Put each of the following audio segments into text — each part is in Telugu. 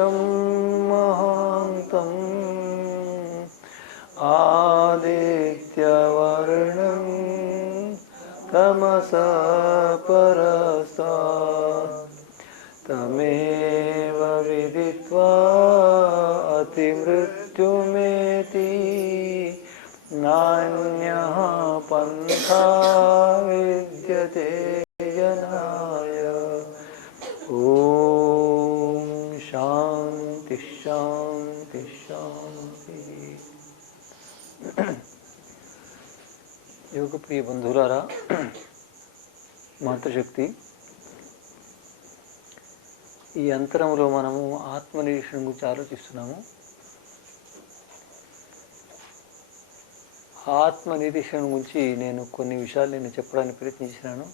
पुरुषं महान्तं आदित्यवर्णं तमसः परस्तात् तमेव विदित्वा अतिमृत्युमेति नान्यः पन्था विद्यते जनाय। ओम शांति शांति शांति। योग प्रिय बंधुलारा, मातृशक्ति ఈ అంతరంలో మనము ఆత్మనిరీక్షణ గురించి ఆలోచిస్తున్నాము. ఆత్మనిరీక్షణ గురించి నేను కొన్ని విషయాలు నేను చెప్పడానికి ప్రయత్నించినాను.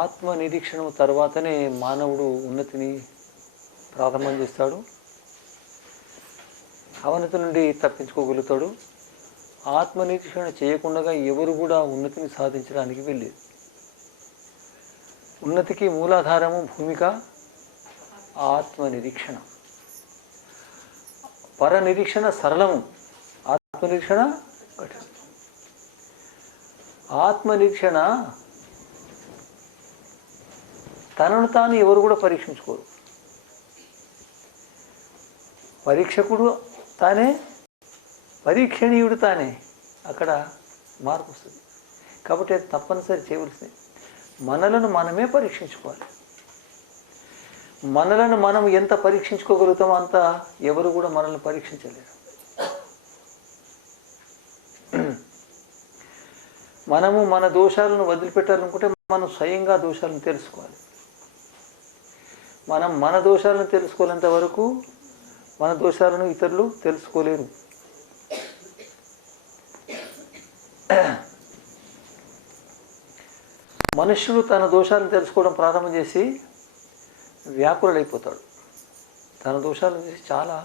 ఆత్మనిరీక్షణ తర్వాతనే మానవుడు ఉన్నతిని ప్రారంభం చేస్తాడు, అవనతి నుండి తప్పించుకోగలుగుతాడు. ఆత్మనిరీక్షణ చేయకుండా ఎవరు కూడా ఉన్నతిని సాధించడానికి వెళ్ళలేదు. ఉన్నతికి మూలాధారము భూమిక ఆత్మనిరీక్షణ. పరనిరీక్షణ సరళము, ఆత్మనిరీక్షణ కఠినం. ఆత్మనిరీక్షణ తనను తాను ఎవరు కూడా పరీక్షించుకోరు. పరీక్షకుడు తానే, పరీక్షణీయుడు తానే. అక్కడ మార్పు వస్తుంది. కాబట్టి అది తప్పనిసరి చేయవలసింది. మనలను మనమే పరీక్షించుకోవాలి. మనలను మనం ఎంత పరీక్షించుకోగలుగుతామో అంత ఎవరు కూడా మనల్ని పరీక్షించలేరు. మనము మన దోషాలను వదిలిపెట్టాలనుకుంటే మనం స్వయంగా దోషాలను తెలుసుకోవాలి. మనం మన దోషాలను తెలుసుకోలేంత వరకు మన దోషాలను ఇతరులు తెలుసుకోలేరు. మనుష్యుడు తన దోషాలను తెలుసుకోవడం ప్రారంభం చేసి వ్యాకులుడైపోతాడు. తన దోషాలను చేసి చాలా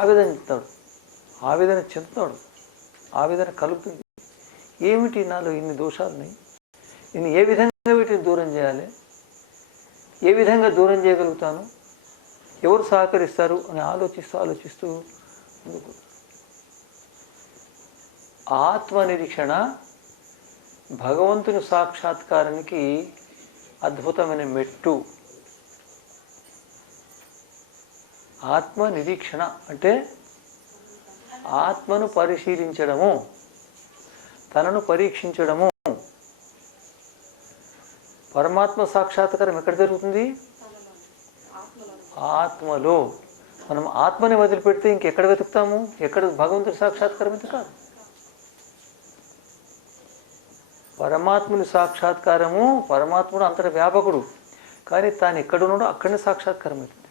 ఆవేదన చెందుతాడు. ఆవేదన కలుగుతుంది. ఏమిటి నాలో ఇన్ని దోషాలని, నేను ఏ విధంగా వీటిని దూరం చేయాలి, ఏ విధంగా దూరం చేయగలుగుతాను, ఎవరు సహకరిస్తారు అని ఆలోచిస్తూ ముందుకు. ఆత్మనిరీక్షణ భగవంతుని సాక్షాత్కారానికి అద్భుతమైన మెట్టు. ఆత్మనిరీక్షణ అంటే ఆత్మను పరిశీలించడము, తనను పరీక్షించడము. పరమాత్మ సాక్షాత్కారం ఎక్కడ జరుగుతుంది? ఆత్మలో. మనం ఆత్మని వదిలిపెడితే ఇంకెక్కడ వెతుకుతాము? ఎక్కడ భగవంతుడి సాక్షాత్కారం వెతకాలి? పరమాత్ముని సాక్షాత్కారము, పరమాత్ముడు అంతటి వ్యాపకుడు, కానీ తాను ఎక్కడున్నాడో అక్కడనే సాక్షాత్కారం అవుతుంది.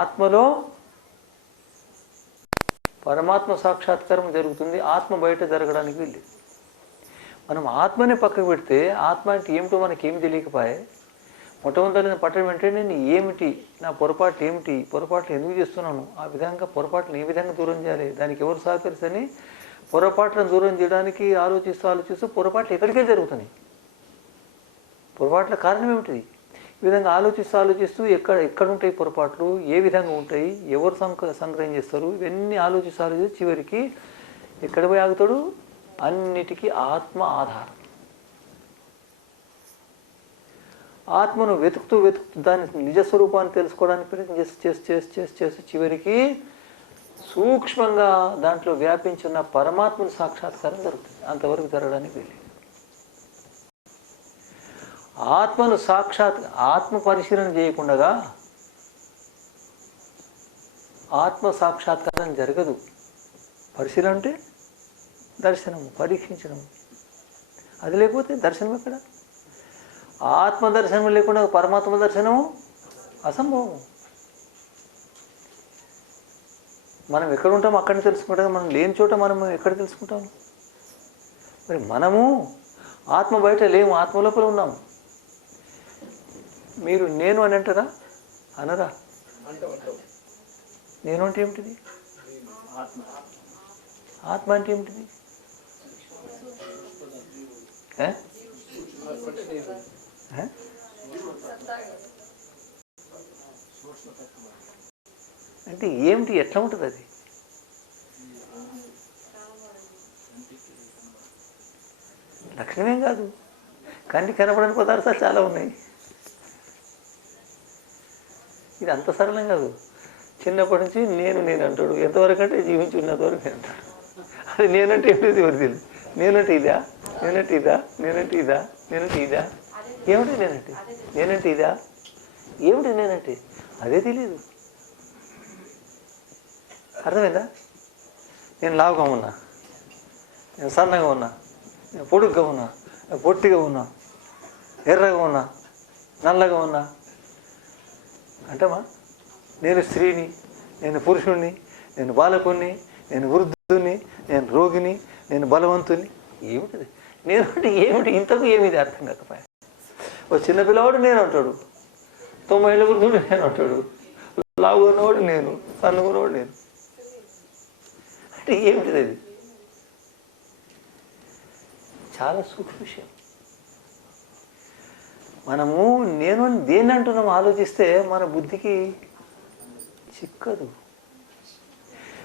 ఆత్మలో పరమాత్మ సాక్షాత్కారం జరుగుతుంది. ఆత్మ బయట జరగడానికి వెళ్ళి మనం ఆత్మని పక్కకు పెడితే ఆత్మ అంటే ఏమిటో మనకేమి తెలియకపోయే. మొట్టమొదటి పట్టడం అంటే నేను ఏమిటి, నా పొరపాటు ఏమిటి, పొరపాట్లు ఎందుకు చేస్తున్నాను, ఆ విధంగా పొరపాట్లను ఏ విధంగా దూరం చేయాలి, దానికి ఎవరు సహకరిస్తని పొరపాట్లను దూరం చేయడానికి ఆలోచిస్తూ పొరపాట్లు ఎక్కడికే జరుగుతున్నాయి, పొరపాట్ల కారణం ఏమిటిది, ఈ విధంగా ఆలోచిస్తూ ఎక్కడుంటాయి పొరపాట్లు, ఏ విధంగా ఉంటాయి, ఎవరు సంగ్రహం చేస్తారు, ఇవన్నీ ఆలోచిస్తూ చివరికి ఎక్కడ పోయి ఆగుతాడు? అన్నిటికీ ఆత్మ ఆధారం. ఆత్మను వెతుకుతూ దాని నిజస్వరూపాన్ని తెలుసుకోవడానికి ప్రయత్నం చేసి చివరికి సూక్ష్మంగా దాంట్లో వ్యాపించిన పరమాత్మను సాక్షాత్కారం జరుగుతుంది. అంతవరకు జరగడానికి వెళ్ళి ఆత్మను ఆత్మ పరిశీలన చేయకుండా ఆత్మ సాక్షాత్కారం జరగదు. పరిశీలన అంటే దర్శనము, పరీక్షించడము. అది లేకపోతే దర్శనం ఎక్కడ? ఆత్మ దర్శనం లేకుండా పరమాత్మ దర్శనము అసంభవం. మనం ఎక్కడ ఉంటామో అక్కడనే తెలుసుకుంటాం. మనం లేని చోట మనం ఎక్కడ తెలుసుకుంటాము? మరి మనము ఆత్మ బయట లేము, ఆత్మ లోపల ఉన్నాము. మీరు నేను అని అంటారా? అనరా? నేను అంటే ఏమిటిది? ఆత్మ అంటే ఏమిటిది? అంటే ఏమిటి, ఎట్లా ఉంటుంది అది? లక్షణమేం కాదు, కంటికి కనపడని పదార్థాలు చాలా ఉన్నాయి. ఇది అంత సరళం కాదు. చిన్నప్పటి నుంచి నేను అంటాడు, ఎంతవరకు అంటే జీవించి ఉన్నంతవరకు అంటాడు. అది నేనంటే ఏమిటి ఎవరు తెలియదు. నేనంటే ఇదా, నేనంటే ఇదా, నేనంటే ఇదా, నేనంటే ఇదా, ఏమిటి నేనంటే ఇదా, ఏమిటి నేనంటే అదే తెలియదు. అర్థమైందా? నేను లావుగా ఉన్నా, నేను సన్నగా ఉన్నా, నేను పొడుగ్గా ఉన్నా, నేను పొట్టిగా ఉన్నా, ఎర్రగా ఉన్నా, నల్లగా ఉన్నా అంటమా? నేను స్త్రీని, నేను పురుషుణ్ణి, నేను బాలకుణ్ణి, నేను వృద్ధుని, నేను రోగిని, నేను బలవంతుని. ఏమిటిది నేను అంటే ఏమిటి? ఇంతకు ఏమిది అర్థం కాకపోయా. ఓ చిన్నపిల్లవాడు నేను అంటాడు, 90 ఏళ్ళ వృద్ధుడు నేను అంటాడు, లావుగా ఉన్నవాడు నేను, సన్నగా ఉన్నవాడు నేను. అంటే ఏమిటిది అది? చాలా సూక్ష్మ విషయం. మనము నేను దేన్ని అంటున్నాము ఆలోచిస్తే మన బుద్ధికి చిక్కదు.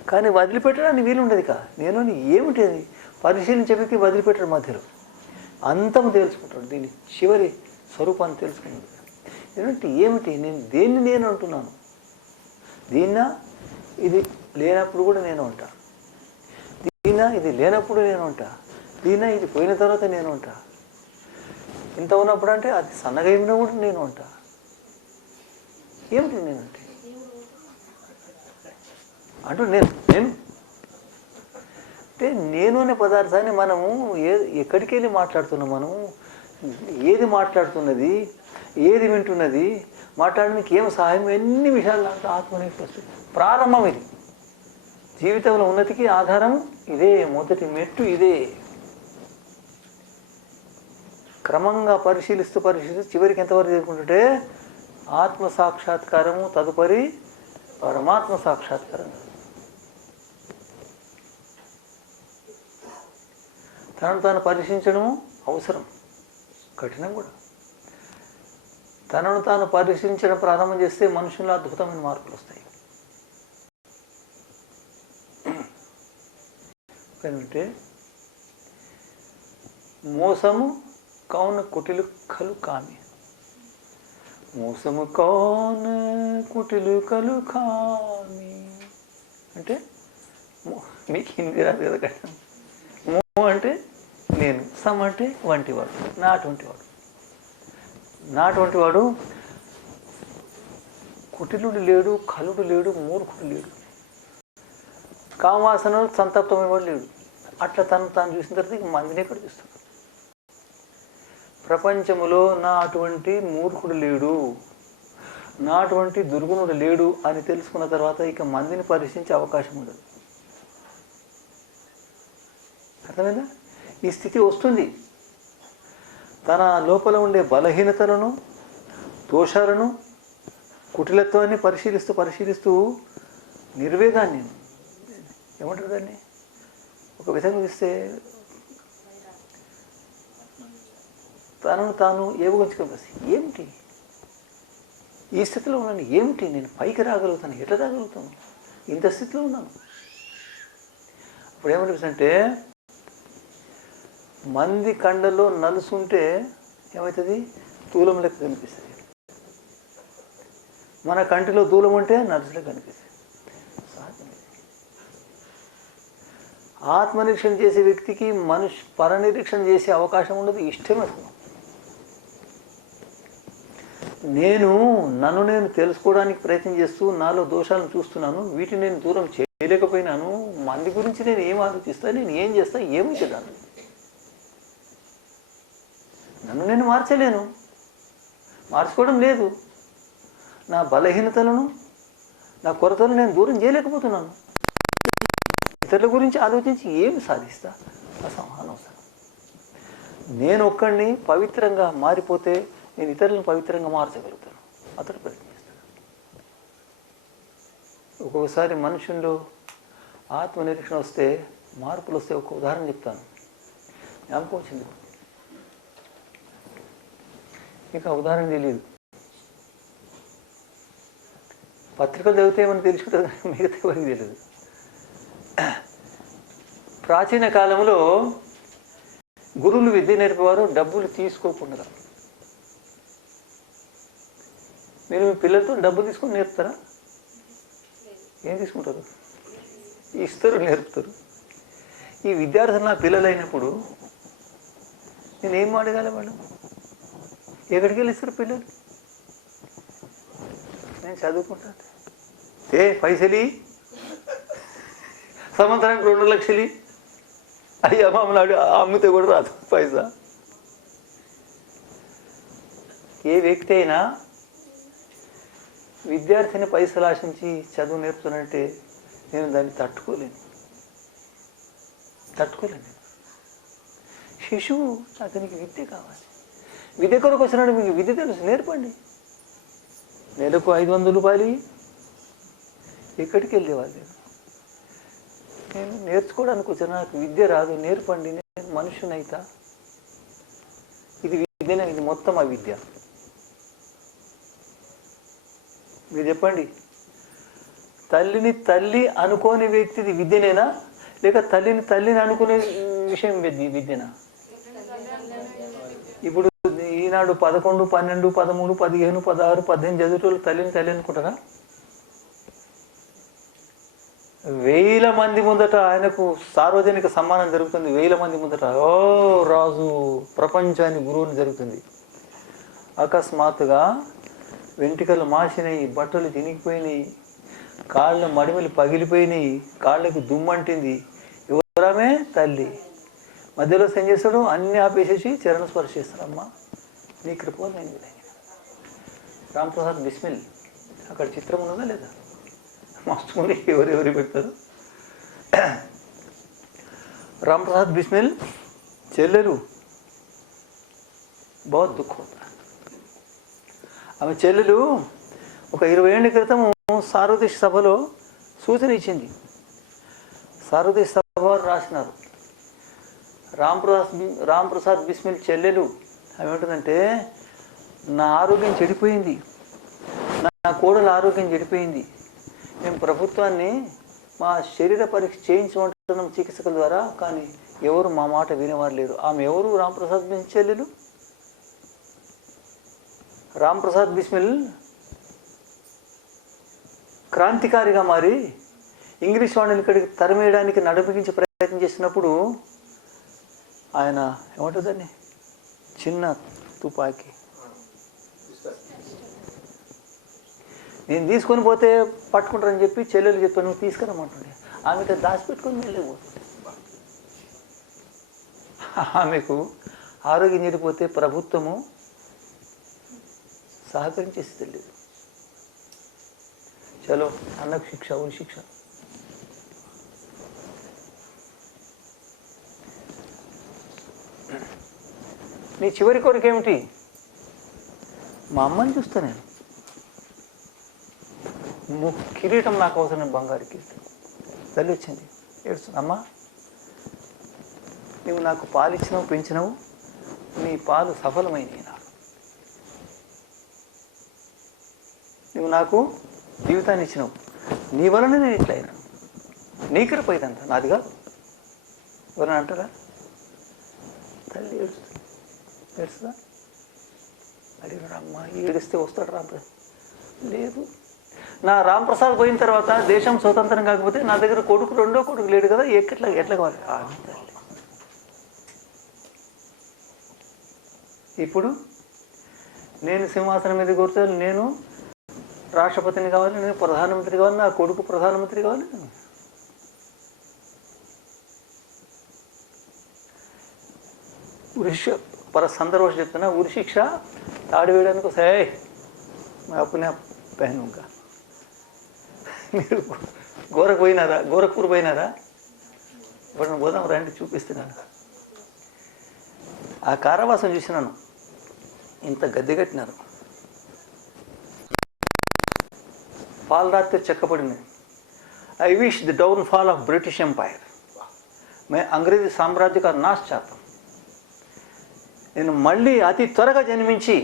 కానీ వదిలిపెట్టడానికి వీలుండదు. నేను ఏమిటి అది పరిశీలించే వ్యక్తి వదిలిపెట్టడం మధ్యలో అంతం తెలుసుకుంటాడు, దీని చివరి స్వరూపాన్ని తెలుసుకుంటాడు. ఏమిటి నేను దేన్ని నేను అంటున్నాను? దీన్నా ఇది లేనప్పుడు కూడా నేను ఉంటా, దీన్నా ఇది లేనప్పుడు నేను ఉంటా, దీన్నా ఇది పోయిన తర్వాత నేను ఉంటా, ఇంత ఉన్నప్పుడు అంటే అది సన్నగా ఏమినా కూడా నేను ఉంటా. ఏమిటి నేనంటే అంటూ నేను అంటే నేను అనే పదార్థాన్ని మనము ఎక్కడికి వెళ్ళి మాట్లాడుతున్నాం? మనము ఏది మాట్లాడుతున్నది, ఏది వింటున్నది, మాట్లాడడానికి ఏం సహాయం, ఎన్ని విషయాలు అంటే ఆత్మని ఫస్ట్ ప్రారంభం. ఇది జీవితంలో ఉన్నతికి ఆధారం ఇదే, మొదటి మెట్టు ఇదే. క్రమంగా పరిశీలిస్తూ చివరికి ఎంతవరకు చేసుకుంటుంటే ఆత్మ సాక్షాత్కారము, తదుపరి పరమాత్మ సాక్షాత్కారం. తనను తాను పరిశీలించడము అవసరం, కఠినం కూడా. తనను తాను పరిశీలించడం ప్రారంభం చేస్తే మనుషుల్లో అద్భుతమైన మార్పులు వస్తాయి. ఏమంటే మోసము కౌన కుటిలు కలు కామి, మోసము కౌన కుటిలు కలు కామి అంటే మీకు హిందీ రాదు కదా కష్టం. మో అంటే నేను, సమ్ అంటే వంటివాడు, నాటువంటి వాడు కుటిలుడు లేడు, కలుడు లేడు, మూర్ఖుడు లేడు, కామవాసన సంతప్తమైనవాడు లేడు. అట్లా తాను చూసిన తర్వాత మందిని ఎక్కడ చూస్తాడు? ప్రపంచములో నా అటువంటి మూర్ఖుడు లేడు, నా అటువంటి దుర్గుణుడు లేడు అని తెలుసుకున్న తర్వాత ఇక మందిని పరిశీలించే అవకాశం ఉండదు. అర్థమైందా? ఈ స్థితి వస్తుంది. తన లోపల ఉండే బలహీనతలను, దోషాలను, కుటిలత్వాన్ని పరిశీలిస్తూ నిర్వేదాన్ని, ఏమంటారు దాన్ని, ఒక విధంగా ఇస్తే తనను తాను ఏవగించుకొని ఏమిటి ఈ స్థితిలో ఉన్నాను, ఏమిటి నేను పైకి రాగలుగుతాను, ఎట్లా రాగలుగుతాను, ఇంత స్థితిలో ఉన్నాను. అప్పుడు ఏమనిపిస్తుందంటే మంది కండలో నలుసుంటే ఏమవుతుంది? దూలం లెక్క కనిపిస్తుంది. మన కంటిలో దూలం ఉంటే నలుసులే కనిపిస్తుంది. ఆత్మనిరీక్షణ చేసే వ్యక్తికి పరనిరీక్షణ చేసే అవకాశం ఉండదు, ఇష్టమే. నన్ను నేను తెలుసుకోవడానికి ప్రయత్నం చేస్తూ నాలో దోషాలను చూస్తున్నాను, వీటిని నేను దూరం చేయలేకపోయినాను, మంది గురించి నేను ఏం ఆలోచిస్తా, నేను ఏం చేస్తా, ఏమవుతుందాను, నన్ను నేను మార్చుకోవడం లేదు, నా బలహీనతలను, నా కొరతలను నేను దూరం చేయలేకపోతున్నాను, ఇతరుల గురించి ఆలోచించి ఏమి సాధిస్తా? అనవసరం. నేను ఒక్కడిని పవిత్రంగా మారిపోతే నేను ఇతరులను పవిత్రంగా మార్చగలుగుతాను. అతడు ప్రయత్నిస్తాడు. ఒక్కొక్కసారి మనుషుల్లో ఆత్మనిరీక్షణ వస్తే, మార్పులు వస్తే ఒక ఉదాహరణ చెప్తాను. జ్ఞాపకం వచ్చింది. మీకు ఉదాహరణ తెలియదు. పత్రికలు చదివితే ఏమని తెలుసుకుంటుంది కానీ మిగతా ఎవరికి తెలియదు. ప్రాచీన కాలంలో గురువులు విద్య నేర్పేవారు డబ్బులు తీసుకోకుండా. మీరు మీ పిల్లలతో డబ్బులు తీసుకొని నేర్పుతారా? ఏం తీసుకుంటారు? ఇస్తారు, నేర్పుతారు. ఈ విద్యార్థులు నా పిల్లలు అయినప్పుడు నేనేం అడగాలి? వాళ్ళు ఎక్కడికి వెళ్ళి ఇస్తారు పిల్లలు? నేను చదువుకుంటాను. పైసలి సంవత్సరానికి 2 లక్షలు అయ్యా మామూలు అమ్మితే కూడా రాదు పైసా. ఏ వ్యక్తి అయినా విద్యార్థిని పైసలు ఆశించి చదువు నేర్పుతానంటే నేను దాన్ని తట్టుకోలేను. శిశువు అతనికి విద్య కావాలి. విద్య కొరకు వచ్చినాడు. మీకు విద్య తెలుసు, నేర్పండి. నెలకు 500 రూపాయలు ఎక్కడికి వెళ్ళేవాళ్ళు? నేను నేర్చుకోవడానికి వచ్చిన, నాకు విద్య రాదు, నేర్పండి, నేను మనుషునైతా. ఇది విద్యనే, ఇది మొత్తం ఆ విద్య. మీరు చెప్పండి, తల్లిని తల్లి అనుకోని వ్యక్తిది విద్యనేనా, లేక తల్లిని అనుకునే విషయం విద్యనా? ఇప్పుడు ఈనాడు 11, 12, 13, 15, 16, 18 చదువుటోళ్ళు తల్లి అనుకుంటారా? 1000 మంది ముందట ఆయనకు సార్వజనిక సన్మానం జరుగుతుంది. 1000 మంది ముందట ఓ రాజు ప్రపంచాన్ని గురువుని జరుగుతుంది. అకస్మాత్తుగా వెంట్రుకలు మాసినాయి, బట్టలు తినిగిపోయినాయి, కాళ్ళ మడిమలు పగిలిపోయినాయి, కాళ్ళకు దుమ్మంటింది. ఎవరామే? తల్లి. మధ్యలో ఏం చేస్తాడు? అన్నీ ఆపేసేసి చరణ స్పర్శ చేస్తాడు. అమ్మ నీ కృప నేను. రాంప్రసాద్ బిస్మిల్ అక్కడ చిత్రం ఉన్నదా లేదా? మస్తు మంది ఎవరెవరు పెడతారు. రాంప్రసాద్ బిస్మిల్ చెల్లెలు बहुत दुख होता है. ఆమె చెల్లెలు ఒక 20 ఏళ్ల క్రితం సార్వదేశ సభలో సూచన ఇచ్చింది. సార్వదేశ సభ రాసినారు, రాంప్రసాద్ బిస్మిల్ చెల్లెలు ఆమె ఏమిటంటే, నా ఆరోగ్యం చెడిపోయింది, నా కోడల ఆరోగ్యం చెడిపోయింది, మేము ప్రభుత్వాన్ని మా శరీర పరీక్ష చేయించమంటున్నాం చికిత్సకుల ద్వారా, కానీ ఎవరు మా మాట వినేవారు లేరు. ఆమె ఎవరు? రాంప్రసాద్ బిస్మిల్ చెల్లెలు. రాంప్రసాద్ బిస్మిల్ క్రాంతికారిగా మారి ఇంగ్లీష్ వాళ్ళని ఇక్కడికి తరిమేయడానికి నడిపించే ప్రయత్నం చేసినప్పుడు ఆయన ఏమంటుందని, చిన్న తుపాకీ నేను తీసుకొని పోతే పట్టుకుంటారని చెప్పి చెల్లెలు చెప్పాను, నువ్వు తీసుకురమ్మంటుండే. ఆమె దాచిపెట్టుకొని వెళ్ళిపోతుంది. ఆమెకు ఆరోగ్యం చెడిపోతే ప్రభుత్వము సహకరించేసి తెలియదు. చలో అన్నకు శిక్ష, ఊరి శిక్ష. నీ చివరి కోరిక ఏమిటి? మా అమ్మని చూస్తా నేను, కిరీటం నాకు అవసరం, బంగారు కిరీటం. తల్లి వచ్చింది, ఏడుస్తుంది. అమ్మ నువ్వు నాకు పాలు ఇచ్చినావు, పెంచినావు, నీ పాలు సఫలమైనవి. నువ్వు నాకు జీవితాన్ని ఇచ్చినావు, నీ వలన నేను ఇట్లా అయినాను, నీ కృప ఇదంతా, నాది కాదు. ఎవరైనా అంటారా? తల్లి ఏడుస్తుంది. ఏడుస్తుందా? అడిగినాడు, అమ్మ ఏడిస్తే వస్తాడు రాంప్రసాద్? లేదు. నా రాంప్రసాద్ పోయిన తర్వాత దేశం స్వతంత్రం కాకపోతే నా దగ్గర కొడుకు, రెండో కొడుకు లేడు కదా, ఎట్లా కావాలి? ఇప్పుడు నేను సింహాసనం మీద కూర్చొని, నేను రాష్ట్రపతిని కావాలి, నేను ప్రధానమంత్రి కావాలి, నా కొడుకు ప్రధానమంత్రి కావాలి. సందర్భం చెప్తున్నా, ఉరి శిక్ష తాడు వేయడానికి వస్తాయి. అప్పునే పైన ఇంకా మీరు గోరఖ్పూర్ పోయినారా? ఇప్పుడు పోదాం రండి, చూపిస్తున్నాను. ఆ కారావాసం చూసినాను, ఇంత గద్దె కట్టినారు, పాలు రాత్రి చెక్కబడింది. I wish the downfall of British Empire. मैं अंग्रेजी साम्राज्य का नाश चाहता हूँ. నేను మళ్ళీ అతి త్వరగా జన్మించి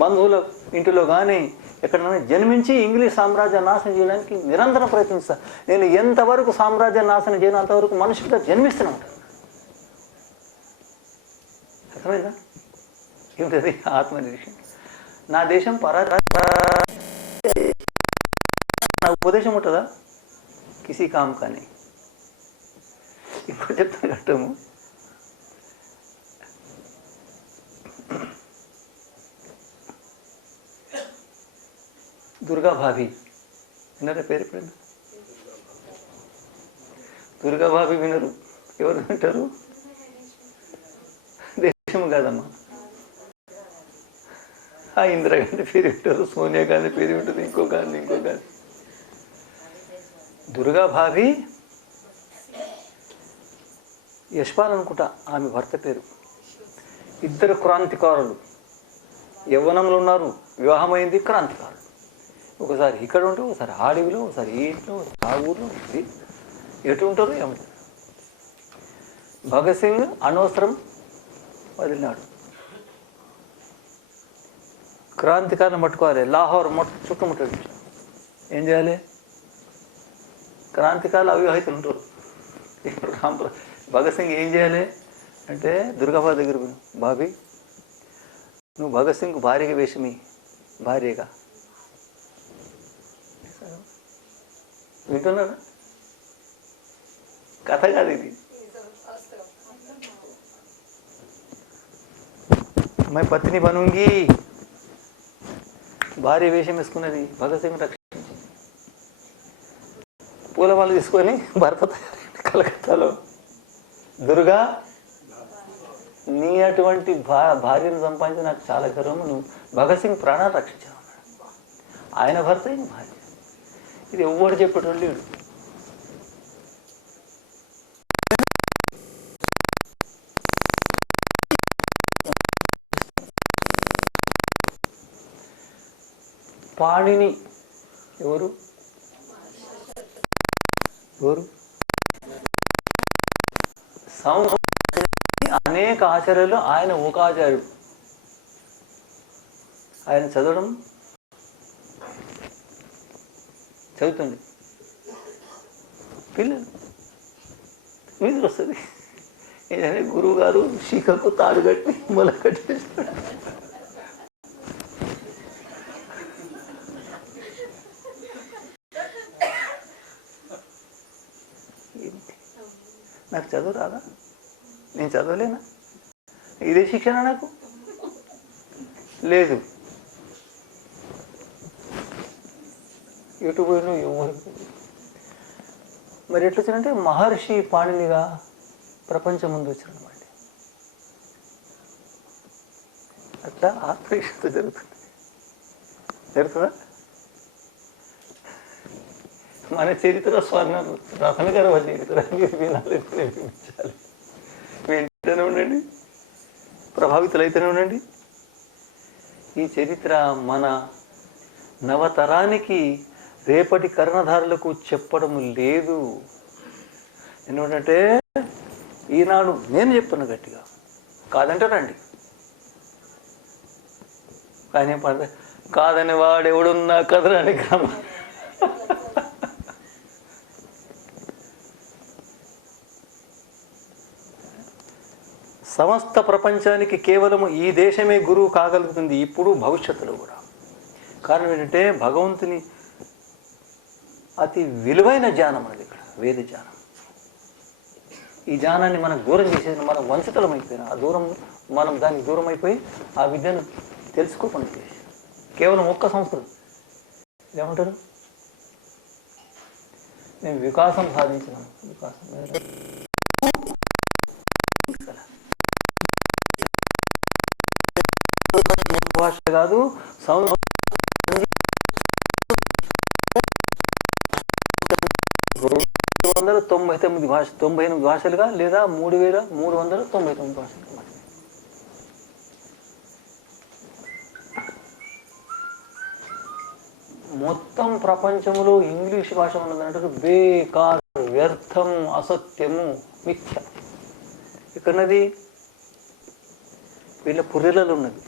బంధువుల ఇంటిలో కానీ ఎక్కడైనా జన్మించి ఇంగ్లీష్ సామ్రాజ్యాన్ని నాశనం చేయడానికి నిరంతరం ప్రయత్నిస్తాను. నేను ఎంతవరకు సామ్రాజ్యాన్ని నాశనం చేయను అంతవరకు మనుషులుగా జన్మిస్తూనే ఉంటాను. అర్థమైందా? ఏమిటది? ఆత్మనిరీక్షణ. నా దేశం నా ఉపదేశం ఉంటుందా? కిసి కామ్ కానీ. ఇప్పుడు చెప్తాను కట్టము. దుర్గా భాభి వినరా? పేరు ఎప్పుడైనా? దుర్గా భాభి వినరు. ఎవరు వింటారు? దేశం కాదమ్మా. ఆ ఇందిరాగాంధీ పేరు వింటారు, సోనియా గాంధీ పేరు వింటారు, ఇంకో గాంధీ. దుర్గా భాభి యశ్పాల్ అనుకుంటా ఆమె భర్త పేరు. ఇద్దరు క్రాంతికారులు యవ్వనంలో ఉన్నారు, వివాహమైంది, క్రాంతికారులు. ఒకసారి ఇక్కడ ఉంటారు, ఒకసారి అడవిలో, ఒకసారి ఈ ఇంట్లో, ఆ ఊర్లో. ఎటు ఉంటారు ఏమంటారు? భగత్ సింగ్ అనవసరం వదిలినాడు. క్రాంతికారులను పట్టుకోవాలి, లాహోర్ చుట్టుముట్టాడు. ఏం చేయాలి? క్రాంతికారులు అవివాహితులు ఉంటారు. ఇప్పుడు భగత్ సింగ్ ఏం చేయాలి అంటే, దుర్గాబాబు దగ్గర బాబీ నువ్వు భగత్ సింగ్ భార్యగా వేషమి, భార్యగా. వింటున్నారా? కథ కాదు ఇది. మై పత్ని బనుంగి భార్య వేషం వేసుకున్నది, భగత్ సింగ్ రక్షించి పూలమాల తీసుకొని భర్త కలకత్తాలో. దుర్గా, నీ అటువంటి భార్యను సంపాదించి నాకు చాలా గర్వము. నువ్వు భగత్ సింగ్ ప్రాణాలు రక్షించావు. ఆయన భర్త, ఈయన భార్య. ఇది ఎవ్వడు చెప్పేటోళ్ళు లేడు. పాణిని ఎవరు? అనేక ఆచార్యులు, ఆయన ఒక ఆచార్యుడు. ఆయన చదువుతుంది. పిల్లలు మీద వస్తుంది. ఏదైనా గురువు గారు శిఖకు తాడు కట్టి మొల కట్టేస్తాడు. నాకు చదువు రాదా? నేను చదవలేనా? ఇదే శిక్షణ నాకు లేదు. ఎటు పోయినా ఎవరు మరి ఎట్లా వచ్చినంటే మహర్షి పాణినిగా ప్రపంచం ముందు వచ్చినమాట. అట్లా ఆత్మీయత జరుగుతుందా? మన చరిత్ర స్వర్ణ రతనకర చరిత్ర వినాలి, వినిపించాలి. వింటూనే ఉండండి, ప్రభావితులైతేనే ఉండండి. ఈ చరిత్ర మన నవతరానికి, రేపటి కర్ణధారులకు చెప్పడం లేదు. ఎందుకంటే ఈనాడు నేను చెప్తున్నా గట్టిగా, కాదంటే రండి. కానీ కాదని వాడెవడున్నా కదరాని క్రమం. సమస్త ప్రపంచానికి కేవలం ఈ దేశమే గురువు కాగలుగుతుంది, ఇప్పుడు భవిష్యత్తులో కూడా. కారణం ఏంటంటే భగవంతుని అతి విలువైన జ్ఞానం అనేది ఇక్కడ, వేద జ్ఞానం. ఈ జ్ఞానాన్ని మనకు దూరం చేసేది, మనం వంచితులం అయిపోయినా ఆ దూరం, మనం దానికి దూరం అయిపోయి ఆ విద్యను తెలుసుకోకుండా చేసి కేవలం ఒక్క సంస్కృతి ఏమంటారు, మేము వికాసం సాధించినాం. వికాసం భాష కాదు, 299 భాష, 98 భాషలుగా లేదా 3399 భాషలుగా. మొత్తం ప్రపంచంలో ఇంగ్లీష్ భాష ఉన్నదంటారు బేకార్, వ్యర్థం, అసత్యము, మిథ్య. ఇక్కడన్నది వీళ్ళ పుర్రెలలో ఉన్నది.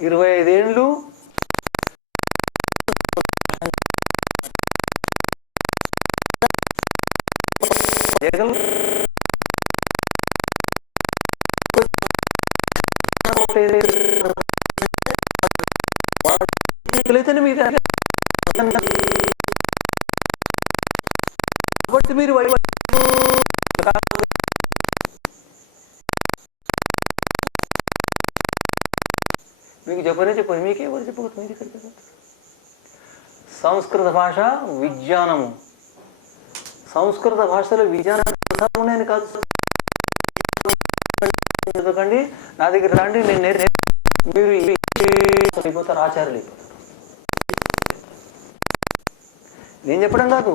25 ఏళ్ళు అయితేనే మీరు కాబట్టి మీరు మీకు చెప్పని మీకే ఎవరు చెప్పకూడదు మీరు ఇక్కడ సంస్కృత భాష విజ్ఞానము. సంస్కృత భాషలో విజ్ఞానాలు ఉన్నాయని కాదు. చదవకండి, నా దగ్గర రండి, నేను మీరు అయిపోతారు, ఆచార్యులు అయిపోతారు. నేను చెప్పడం కాదు,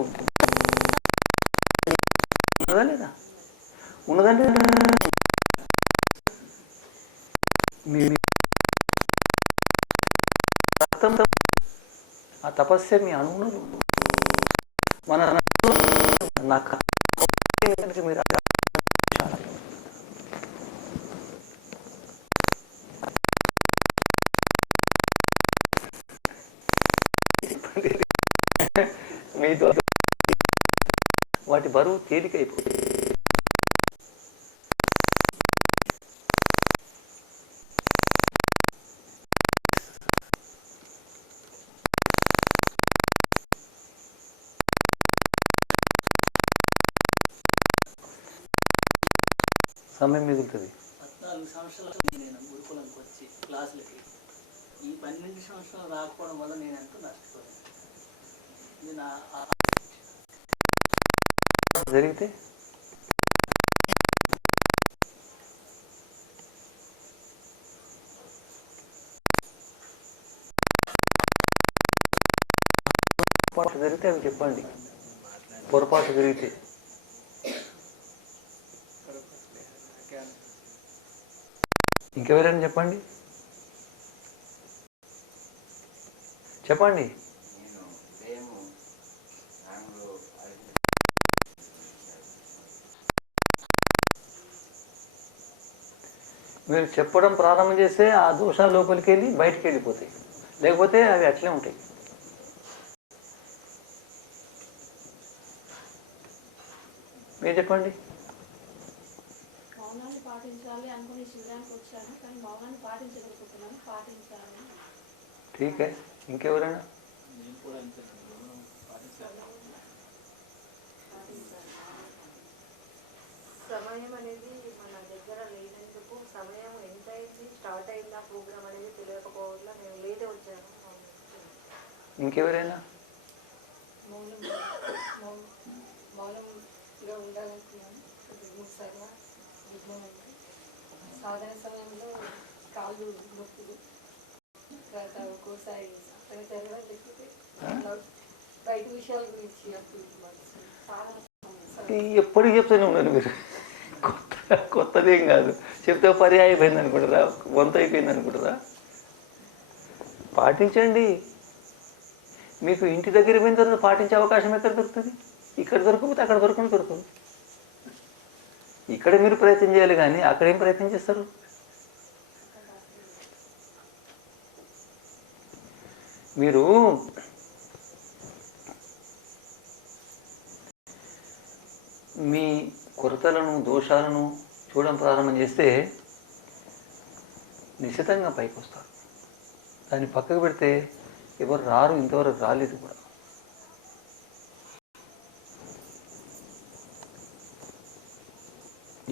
ఉన్నదా లేదా? ఉన్నదంటే ఆ తపస్య మీ అనుగుణలు మన నాకు మీరు మీతో వాటి బరువు తేలికైపోతుంది. సమయం మిగులుతుంది. 14 సంవత్సరాలు నేను గురుకులంకి వచ్చి క్లాసులకి ఈ 12 సంవత్సరాలు రాకపోవడం వల్ల నేను ఎంతో నష్టపోయాను. ఇది నా జరిగితే జరిగితే అవి చెప్పండి. పొరపాటు జరిగితే ఇంకెవరైనా చెప్పండి. చెప్పండి. మీరు చెప్పడం ప్రారంభం చేస్తే ఆ దోషాలు లోపలికి వెళ్ళి బయటికి వెళ్ళిపోతాయి, లేకపోతే అవి అట్లే ఉంటాయి. మీరు చెప్పండి. మౌనాన్ని పాటించాలి అనుకుని శిబిరానికి వచ్చాను, కానీ మౌనాన్ని పాటించగలుగుతున్నాను, పాటించాలి. ఠీకే. ఇంకెవరైనా? సమయం అనేది మన దగ్గర లేనందుకు, సమయం ఎంత అయింది, స్టార్ట్ అయిందా ప్రోగ్రామ్ అనేది తెలియకపోవడం నేను లేదే వచ్చాను. ఇంకెవరైనా? మౌనంగా ఉండాలనుకున్నాను. 3 సార్లు విఘ్నం అయింది. సాధన సమయంలో కాళ్ళు నొప్పులు, తర్వాత ఒక్కోసారి అక్కడ జరగడం, లేకపోతే బయట విషయాల గురించి అప్పుడు ఎప్పటికి చెప్తూనే ఉన్నాను. మీరు కొత్తదేం కాదు, చెప్తే పర్యాయం అయిపోయింది అనుకుంటారా, వంత అయిపోయింది అనుకుంటారా? పాటించండి. మీకు ఇంటి దగ్గర పోయిన తర్వాత పాటించే అవకాశం ఎక్కడ దొరుకుతుంది? ఇక్కడ దొరకకపోతే అక్కడ దొరకదు. ఇక్కడ మీరు ప్రయత్నం చేయాలి, కానీ అక్కడ ఏం ప్రయత్నం చేస్తారు? మీరు మీ కొరతలను, దోషాలను చూడడం ప్రారంభం చేస్తే నిశ్చితంగా పైకి వస్తారు. దాన్ని పక్కకు పెడితే ఎవరు రారు, ఇంతవరకు రాలేదు కూడా.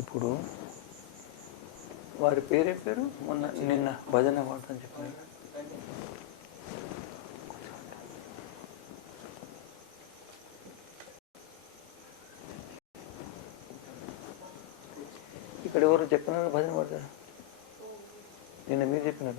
ఇప్పుడు వారి పేరే పేరు నిన్న భజన పాడతాను చెప్పాను. ఇక్కడ ఎవరు చెప్పినారు భజన పాడతారు? నిన్న మీరు చెప్పినారు.